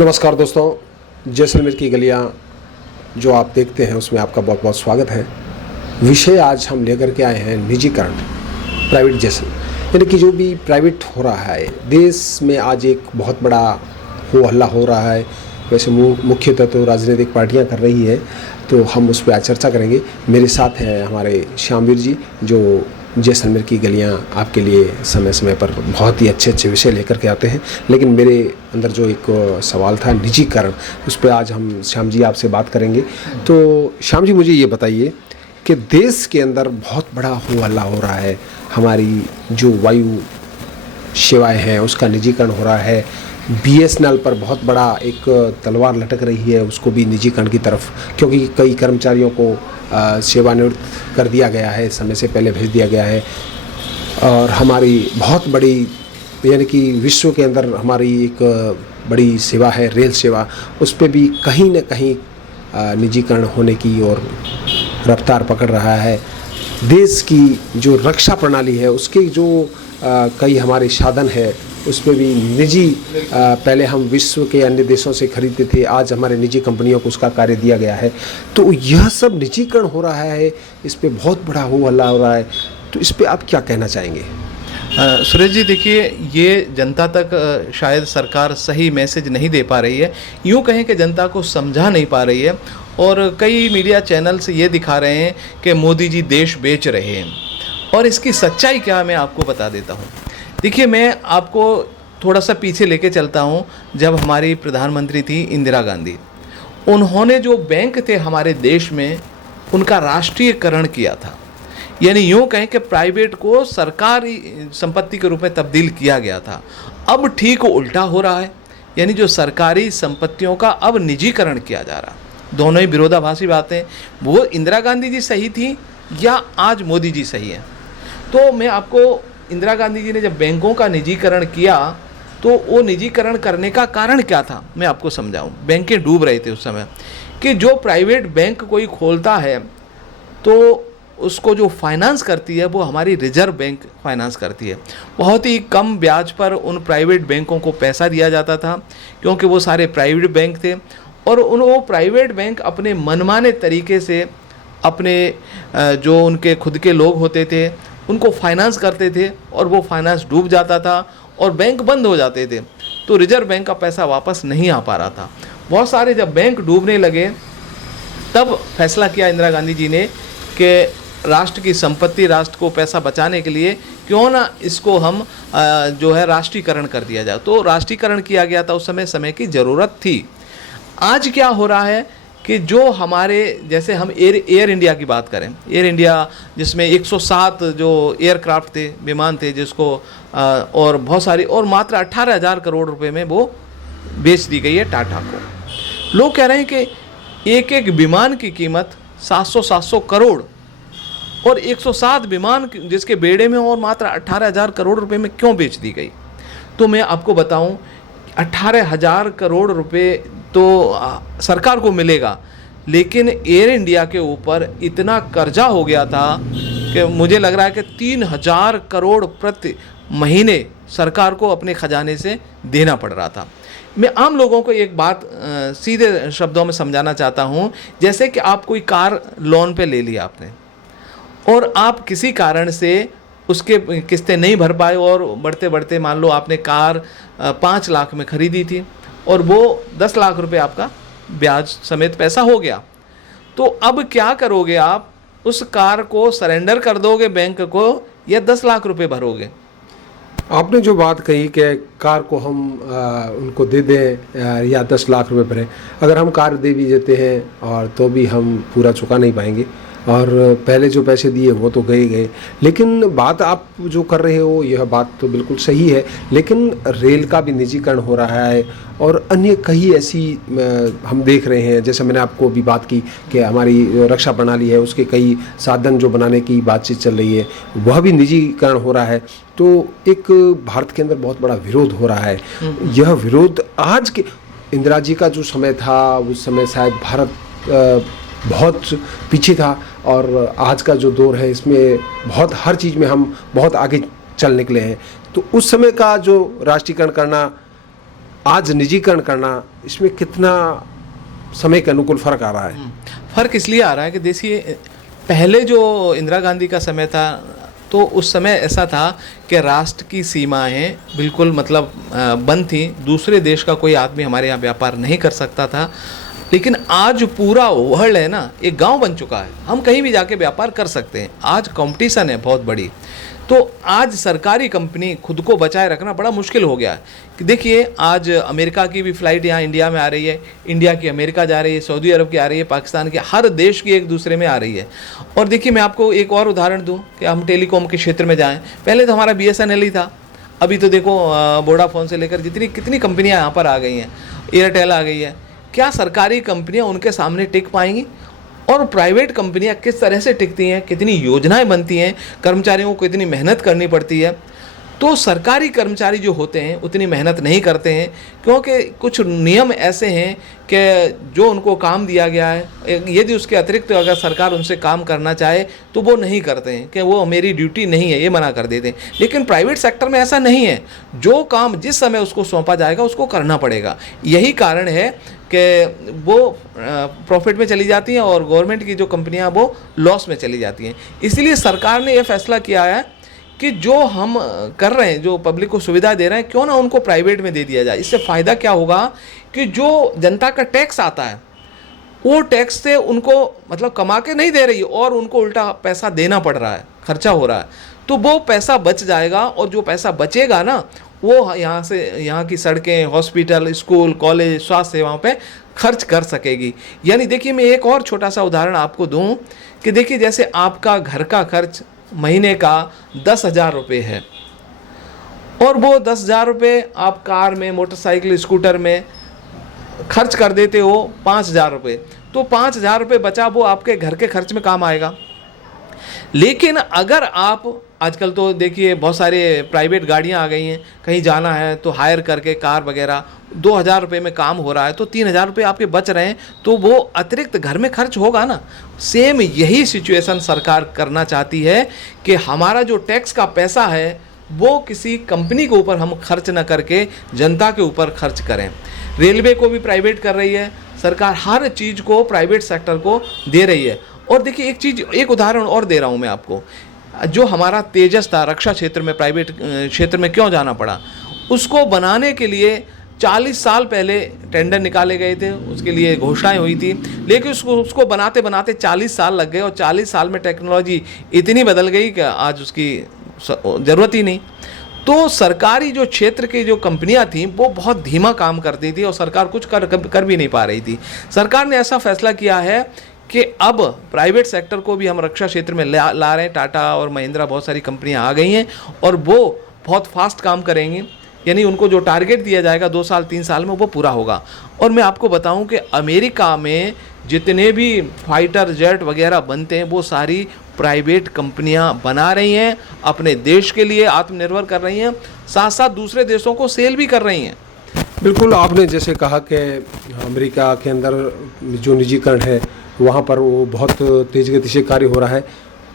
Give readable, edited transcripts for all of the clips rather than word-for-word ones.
नमस्कार दोस्तों, जैसलमेर की गलियां जो आप देखते हैं उसमें आपका बहुत बहुत स्वागत है। विषय आज हम लेकर के आए हैं निजीकरण, प्राइवेटाइजेशन, यानी कि जो भी प्राइवेट हो रहा है देश में आज एक बहुत बड़ा हो हल्ला हो रहा है। वैसे मुख्यतः तो राजनीतिक पार्टियां कर रही है, तो हम उस पर आज चर्चा करेंगे। मेरे साथ हैं हमारे श्यामवीर जी जो जैसलमेर की गलियां आपके लिए समय समय पर बहुत ही अच्छे अच्छे विषय लेकर के आते हैं। लेकिन मेरे अंदर जो एक सवाल था निजीकरण, उस पर आज हम श्याम जी आपसे बात करेंगे। तो श्याम जी मुझे ये बताइए कि देश के अंदर बहुत बड़ा हो हल्ला हो रहा है, हमारी जो वायु सेवाएं हैं उसका निजीकरण हो रहा है। बीएसएनएल पर बहुत बड़ा एक तलवार लटक रही है, उसको भी निजीकरण की तरफ, क्योंकि कई कर्मचारियों को सेवानिवृत्त कर दिया गया है, समय से पहले भेज दिया गया है। और हमारी बहुत बड़ी यानी कि विश्व के अंदर हमारी एक बड़ी सेवा है रेल सेवा, उस पर भी कहीं न कहीं निजीकरण होने की और रफ्तार पकड़ रहा है। देश की जो रक्षा प्रणाली है उसके जो कई हमारे साधन है उस पर भी निजी, पहले हम विश्व के अन्य देशों से खरीदते थे, आज हमारे निजी कंपनियों को उसका कार्य दिया गया है। तो यह सब निजीकरण हो रहा है, इस पे बहुत बड़ा हो हल्ला हो रहा है, तो इस पे आप क्या कहना चाहेंगे? सुरेश जी, देखिए, ये जनता तक शायद सरकार सही मैसेज नहीं दे पा रही है, यूँ कहें कि जनता को समझा नहीं पा रही है। और कई मीडिया चैनल्स ये दिखा रहे हैं कि मोदी जी देश बेच रहे हैं, और इसकी सच्चाई क्या मैं आपको बता देता हूँ। देखिए, मैं आपको थोड़ा सा पीछे लेके चलता हूँ। जब हमारी प्रधानमंत्री थी इंदिरा गांधी, उन्होंने जो बैंक थे हमारे देश में उनका राष्ट्रीयकरण किया था, यानी यूँ कहें कि प्राइवेट को सरकारी संपत्ति के रूप में तब्दील किया गया था। अब ठीक उल्टा हो रहा है, यानी जो सरकारी संपत्तियों का अब निजीकरण किया जा रहा। दोनों ही विरोधाभासी बातें। वो इंदिरा गांधी जी सही थी या आज मोदी जी सही हैं? तो मैं आपको, इंदिरा गांधी जी ने जब बैंकों का निजीकरण किया तो वो निजीकरण करने का कारण क्या था मैं आपको समझाऊं। बैंकें डूब रहे थे उस समय, कि जो प्राइवेट बैंक कोई खोलता है तो उसको जो फाइनेंस करती है वो हमारी रिजर्व बैंक फाइनेंस करती है। बहुत ही कम ब्याज पर उन प्राइवेट बैंकों को पैसा दिया जाता था, क्योंकि वो सारे प्राइवेट बैंक थे। और वो प्राइवेट बैंक अपने मनमाने तरीके से अपने जो उनके खुद के लोग होते थे उनको फाइनेंस करते थे, और वो फाइनेंस डूब जाता था और बैंक बंद हो जाते थे, तो रिजर्व बैंक का पैसा वापस नहीं आ पा रहा था। बहुत सारे जब बैंक डूबने लगे तब फैसला किया इंदिरा गांधी जी ने कि राष्ट्र की संपत्ति, राष्ट्र को पैसा बचाने के लिए क्यों ना इसको हम जो है राष्ट्रीयकरण कर दिया जाए। तो राष्ट्रीयकरण किया गया था, उस समय की ज़रूरत थी। आज क्या हो रहा है कि जो हमारे, जैसे हम एयर इंडिया की बात करें, एयर इंडिया जिसमें 107 जो एयरक्राफ्ट थे, विमान थे, जिसको और बहुत सारी, और मात्र 18,000 करोड़ रुपए में वो बेच दी गई है टाटा को। लोग कह रहे हैं कि एक एक विमान की कीमत 700 करोड़, और 107 विमान जिसके बेड़े में और मात्र 18,000 करोड़ रुपए में क्यों बेच दी गई? तो मैं आपको बताऊं, 18,000 करोड़ रुपए तो सरकार को मिलेगा, लेकिन एयर इंडिया के ऊपर इतना कर्जा हो गया था कि मुझे लग रहा है कि 3,000 करोड़ प्रति महीने सरकार को अपने खजाने से देना पड़ रहा था। मैं आम लोगों को एक बात सीधे शब्दों में समझाना चाहता हूँ। जैसे कि आप कोई कार लोन पे ले लिया आपने, और आप किसी कारण से उसके किस्तें नहीं भर पाए, और बढ़ते बढ़ते मान लो आपने कार 5 लाख में ख़रीदी थी और वो 10 लाख रुपए आपका ब्याज समेत पैसा हो गया। तो अब क्या करोगे आप? उस कार को सरेंडर कर दोगे बैंक को, या 10 लाख रुपए भरोगे? आपने जो बात कही कि कार को हम उनको दे दें या 10 लाख रुपए भरें, अगर हम कार दे भी देते हैं और तो भी हम पूरा चुका नहीं पाएंगे, और पहले जो पैसे दिए वो तो गए। लेकिन बात आप जो कर रहे हो यह बात तो बिल्कुल सही है, लेकिन रेल का भी निजीकरण हो रहा है और अन्य कई ऐसी हम देख रहे हैं। जैसे मैंने आपको भी बात की कि हमारी रक्षा प्रणाली है उसके कई साधन जो बनाने की बातचीत चल रही है, वह भी निजीकरण हो रहा है। तो एक भारत के अंदर बहुत बड़ा विरोध हो रहा है। यह विरोध आज के, इंदिरा जी का जो समय था उस समय शायद भारत बहुत पीछे था, और आज का जो दौर है इसमें बहुत हर चीज़ में हम बहुत आगे चल निकले हैं। तो उस समय का जो राष्ट्रीयकरण करना आज निजीकरण करना, इसमें कितना समय के अनुकूल फर्क आ रहा है? फर्क इसलिए आ रहा है कि देखिए, पहले जो इंदिरा गांधी का समय था तो उस समय ऐसा था कि राष्ट्र की सीमाएं बिल्कुल मतलब बंद थी, दूसरे देश का कोई आदमी हमारे यहाँ व्यापार नहीं कर सकता था। लेकिन आज पूरा वर्ल्ड है ना, एक गांव बन चुका है, हम कहीं भी जाके व्यापार कर सकते हैं। आज कंपटीशन है बहुत बड़ी, तो आज सरकारी कंपनी खुद को बचाए रखना बड़ा मुश्किल हो गया है। कि देखिए, आज अमेरिका की भी फ़्लाइट यहाँ इंडिया में आ रही है, इंडिया की अमेरिका जा रही है, सऊदी अरब की आ रही है, पाकिस्तान की, हर देश की एक दूसरे में आ रही है। और देखिए, मैं आपको एक और उदाहरण दूँ कि हम टेलीकॉम के क्षेत्र में जाएँ, पहले तो हमारा BSNL ही था, अभी तो देखो वोडाफोन से लेकर कितनी कंपनियाँ यहाँ पर आ गई हैं, एयरटेल आ गई है। क्या सरकारी कंपनियाँ उनके सामने टिक पाएंगी? और प्राइवेट कंपनियां किस तरह से टिकती हैं, कितनी योजनाएं बनती हैं, कर्मचारियों को कितनी मेहनत करनी पड़ती है। तो सरकारी कर्मचारी जो होते हैं उतनी मेहनत नहीं करते हैं, क्योंकि कुछ नियम ऐसे हैं कि जो उनको काम दिया गया है, यदि उसके अतिरिक्त अगर सरकार उनसे काम करना चाहे तो वो नहीं करते हैं, कि वो मेरी ड्यूटी नहीं है, ये मना कर देते हैं। लेकिन प्राइवेट सेक्टर में ऐसा नहीं है, जो काम जिस समय उसको सौंपा जाएगा उसको करना पड़ेगा। यही कारण है कि वो प्रॉफिट में चली जाती हैं और गवर्नमेंट की जो कंपनियां वो लॉस में चली जाती हैं। इसलिए सरकार ने यह फैसला किया है कि जो हम कर रहे हैं, जो पब्लिक को सुविधा दे रहे हैं, क्यों ना उनको प्राइवेट में दे दिया जाए। इससे फ़ायदा क्या होगा कि जो जनता का टैक्स आता है वो टैक्स से उनको मतलब कमा के नहीं दे रही और उनको उल्टा पैसा देना पड़ रहा है, खर्चा हो रहा है, तो वो पैसा बच जाएगा। और जो पैसा बचेगा ना, वो यहाँ की सड़कें, हॉस्पिटल, स्कूल, कॉलेज, स्वास्थ्य सेवाओं पे खर्च कर सकेगी। यानी देखिए, मैं एक और छोटा सा उदाहरण आपको दूं कि देखिए, जैसे आपका घर का खर्च महीने का 10,000 रुपये है और वो 10,000 रुपये आप कार में, मोटरसाइकिल, स्कूटर में खर्च कर देते हो 5,000 रुपये, तो 5,000 रुपये बचा वो आपके घर के खर्च में काम आएगा। लेकिन अगर आप आजकल तो देखिए बहुत सारे प्राइवेट गाड़ियां आ गई हैं, कहीं जाना है तो हायर करके कार वगैरह 2,000 रुपये में काम हो रहा है, तो 3,000 रुपये आपके बच रहे हैं, तो वो अतिरिक्त घर में खर्च होगा ना। सेम यही सिचुएशन सरकार करना चाहती है कि हमारा जो टैक्स का पैसा है वो किसी कंपनी के ऊपर हम खर्च न करके जनता के ऊपर खर्च करें। रेलवे को भी प्राइवेट कर रही है सरकार, हर चीज़ को प्राइवेट सेक्टर को दे रही है। और देखिए, एक उदाहरण और दे रहा हूँ मैं आपको, जो हमारा तेजस था रक्षा क्षेत्र में, प्राइवेट क्षेत्र में क्यों जाना पड़ा, उसको बनाने के लिए 40 साल पहले टेंडर निकाले गए थे, उसके लिए घोषणाएं हुई थी, लेकिन उसको बनाते बनाते 40 साल लग गए और 40 साल में टेक्नोलॉजी इतनी बदल गई कि आज उसकी ज़रूरत ही नहीं। तो सरकारी जो क्षेत्र की जो कंपनियां थीं वो बहुत धीमा काम करती थी और सरकार कुछ कर भी नहीं पा रही थी। सरकार ने ऐसा फैसला किया है कि अब प्राइवेट सेक्टर को भी हम रक्षा क्षेत्र में ला रहे हैं। टाटा और महिंद्रा, बहुत सारी कंपनियां आ गई हैं और वो बहुत फास्ट काम करेंगी, यानी उनको जो टारगेट दिया जाएगा 2 साल 3 साल में वो पूरा होगा। और मैं आपको बताऊं कि अमेरिका में जितने भी फाइटर जेट वगैरह बनते हैं वो सारी प्राइवेट कंपनियां बना रही हैं, अपने देश के लिए आत्मनिर्भर कर रही हैं, साथ साथ दूसरे देशों को सेल भी कर रही हैं। बिल्कुल, आपने जैसे कहा कि अमेरिका के अंदर जो निजीकरण है वहाँ पर वो बहुत तेज़ गति से कार्य हो रहा है।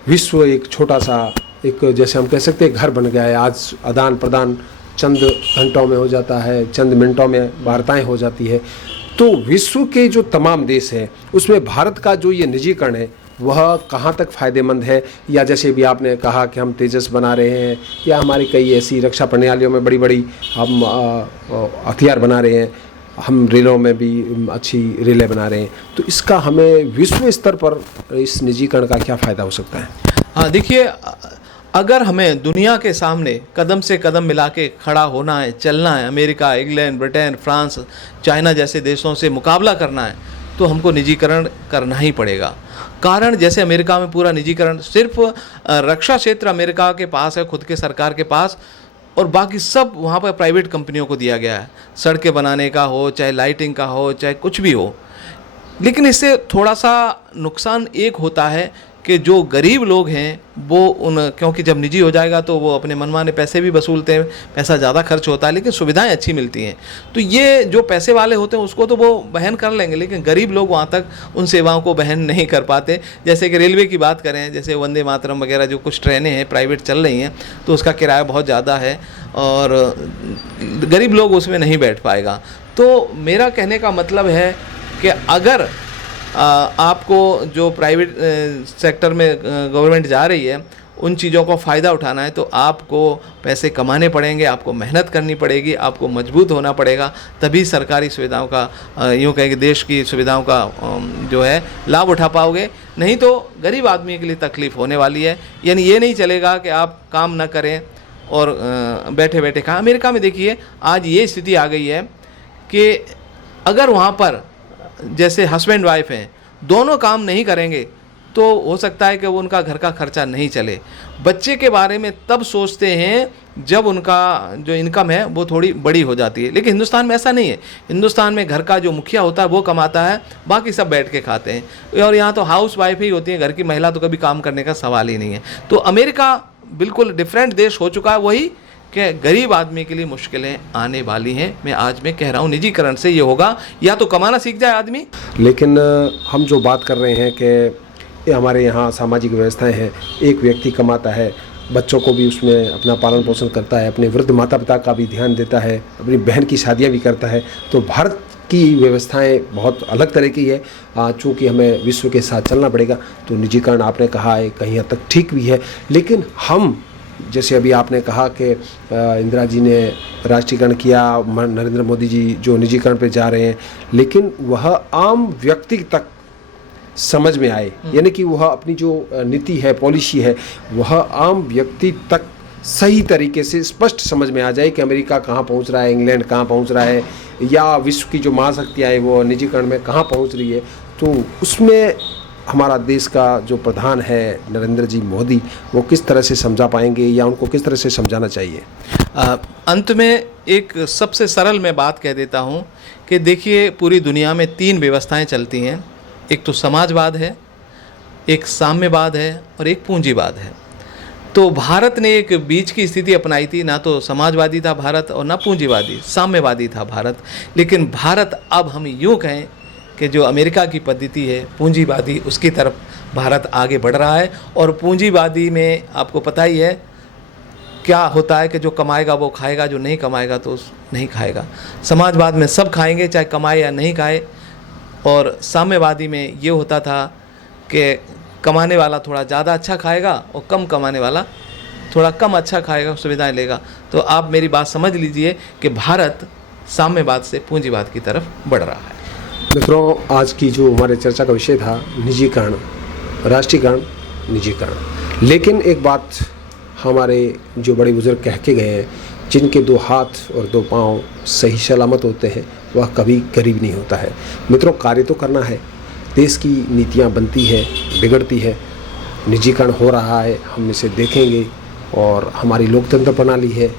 विश्व एक छोटा सा, एक जैसे हम कह सकते हैं घर बन गया है। आज आदान प्रदान चंद घंटों में हो जाता है, चंद मिनटों में वार्ताएं हो जाती है। तो विश्व के जो तमाम देश हैं उसमें भारत का जो ये निजीकरण है वह कहाँ तक फ़ायदेमंद है, या जैसे भी आपने कहा कि हम तेजस बना रहे हैं या हमारी कई ऐसी रक्षा प्रणालियों में बड़ी बड़ी हम हथियार बना रहे हैं, हम रेलों में भी अच्छी रेलें बना रहे हैं, तो इसका हमें विश्व स्तर पर इस निजीकरण का क्या फ़ायदा हो सकता है? हाँ, देखिए, अगर हमें दुनिया के सामने कदम से कदम मिला के खड़ा होना है, चलना है, America, England, Britain, France, China जैसे देशों से मुकाबला करना है, तो हमको निजीकरण करना ही पड़ेगा। कारण जैसे अमेरिका में पूरा निजीकरण, सिर्फ रक्षा क्षेत्र अमेरिका के पास है, खुद के सरकार के पास, और बाकी सब वहाँ पर प्राइवेट कंपनियों को दिया गया है। सड़कें बनाने का हो, चाहे लाइटिंग का हो, चाहे कुछ भी हो। लेकिन इससे थोड़ा सा नुकसान एक होता है कि जो गरीब लोग हैं वो क्योंकि जब निजी हो जाएगा तो वो अपने मनमाने पैसे भी वसूलते हैं, पैसा ज़्यादा खर्च होता है, लेकिन सुविधाएं अच्छी मिलती हैं। तो ये जो पैसे वाले होते हैं उसको तो वो वहन कर लेंगे, लेकिन गरीब लोग वहाँ तक उन सेवाओं को वहन नहीं कर पाते। जैसे कि रेलवे की बात करें, जैसे वंदे मातरम वगैरह जो कुछ ट्रेनें हैं प्राइवेट चल रही हैं, तो उसका किराया बहुत ज़्यादा है। और गरीब लोग उसमें नहीं बैठ पाएगा। तो मेरा कहने का मतलब है कि अगर आपको जो प्राइवेट सेक्टर में गवर्नमेंट जा रही है उन चीज़ों को फ़ायदा उठाना है तो आपको पैसे कमाने पड़ेंगे, आपको मेहनत करनी पड़ेगी, आपको मजबूत होना पड़ेगा, तभी सरकारी सुविधाओं का यूँ कहें कि देश की सुविधाओं का जो है लाभ उठा पाओगे। नहीं तो गरीब आदमी के लिए तकलीफ़ होने वाली है। यानी ये नहीं चलेगा कि आप काम ना करें और बैठे बैठे खाएं। अमेरिका में देखिए आज ये स्थिति आ गई है कि अगर वहाँ पर जैसे हस्बैंड वाइफ हैं, दोनों काम नहीं करेंगे तो हो सकता है कि वो उनका घर का खर्चा नहीं चले। बच्चे के बारे में तब सोचते हैं जब उनका जो इनकम है वो थोड़ी बड़ी हो जाती है, लेकिन हिंदुस्तान में ऐसा नहीं है। हिंदुस्तान में घर का जो मुखिया होता है वो कमाता है, बाकी सब बैठ के खाते हैं। और यहाँ तो हाउस वाइफ ही होती है, घर की महिला तो कभी काम करने का सवाल ही नहीं है। तो अमेरिका बिल्कुल डिफरेंट देश हो चुका है, वही कि गरीब आदमी के लिए मुश्किलें आने वाली हैं। मैं कह रहा हूँ निजीकरण से ये होगा, या तो कमाना सीख जाए आदमी। लेकिन हम जो बात कर रहे हैं कि ये हमारे यहाँ सामाजिक व्यवस्थाएं हैं, एक व्यक्ति कमाता है, बच्चों को भी उसमें अपना पालन पोषण करता है, अपने वृद्ध माता पिता का भी ध्यान देता है, अपनी बहन की शादियाँ भी करता है। तो भारत की व्यवस्थाएं बहुत अलग तरह की है। चूँकि हमें विश्व के साथ चलना पड़ेगा, तो निजीकरण आपने कहा है कहीं हद तक ठीक भी है। लेकिन हम जैसे अभी आपने कहा कि इंदिरा जी ने राष्ट्रीयकरण किया, नरेंद्र मोदी जी जो निजीकरण पे जा रहे हैं, लेकिन वह आम व्यक्ति तक समझ में आए, यानी कि वह अपनी जो नीति है, पॉलिसी है, वह आम व्यक्ति तक सही तरीके से स्पष्ट समझ में आ जाए कि अमेरिका कहाँ पहुँच रहा है, इंग्लैंड कहाँ पहुँच रहा है, या विश्व की जो महाशक्तियाँ हैं वो निजीकरण में कहाँ पहुँच रही है। तो उसमें हमारा देश का जो प्रधान है नरेंद्र जी मोदी, वो किस तरह से समझा पाएंगे या उनको किस तरह से समझाना चाहिए? अंत में एक सबसे सरल मैं बात कह देता हूँ कि देखिए पूरी दुनिया में 3 व्यवस्थाएं चलती हैं। एक तो समाजवाद है, एक साम्यवाद है और एक पूंजीवाद है। तो भारत ने एक बीच की स्थिति अपनाई थी, ना तो समाजवादी था भारत और ना पूंजीवादी, साम्यवादी था भारत। लेकिन भारत अब हम यूँ कहें कि जो अमेरिका की पद्धति है पूंजीवादी, उसकी तरफ भारत आगे बढ़ रहा है। और पूंजीवादी में आपको पता ही है क्या होता है कि जो कमाएगा वो खाएगा, जो नहीं कमाएगा तो नहीं खाएगा। समाजवाद में सब खाएंगे चाहे कमाए या नहीं खाए। और साम्यवादी में ये होता था कि कमाने वाला थोड़ा ज़्यादा अच्छा खाएगा और कम कमाने वाला थोड़ा कम अच्छा खाएगा, सुविधाएं लेगा। तो आप मेरी बात समझ लीजिए कि भारत साम्यवाद से पूंजीवाद की तरफ बढ़ रहा है। मित्रों, आज की जो हमारे चर्चा का विषय था निजीकरण, राष्ट्रीयकरण, निजीकरण। लेकिन एक बात हमारे जो बड़े बुजुर्ग कह के गए हैं, जिनके 2 हाथ और 2 पाँव सही सलामत होते हैं वह कभी गरीब नहीं होता है। मित्रों, कार्य तो करना है, देश की नीतियाँ बनती है, बिगड़ती है, निजीकरण हो रहा है, हम इसे देखेंगे। और हमारी लोकतंत्र प्रणाली है,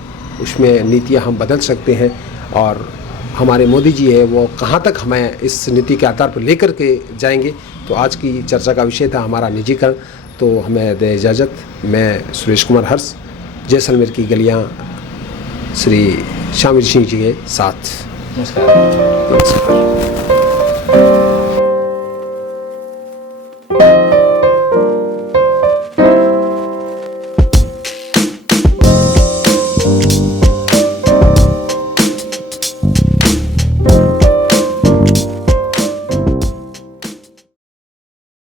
उसमें नीतियाँ हम बदल सकते हैं। और हमारे मोदी जी है वो कहाँ तक हमें इस नीति के आधार पर लेकर के जाएंगे। तो आज की चर्चा का विषय था हमारा निजीकरण। तो हमें दे इजाज़त। मैं सुरेश कुमार हर्ष, जैसलमेर की गलियाँ, श्री शामिर सिंह जी के साथ। नमस्कार।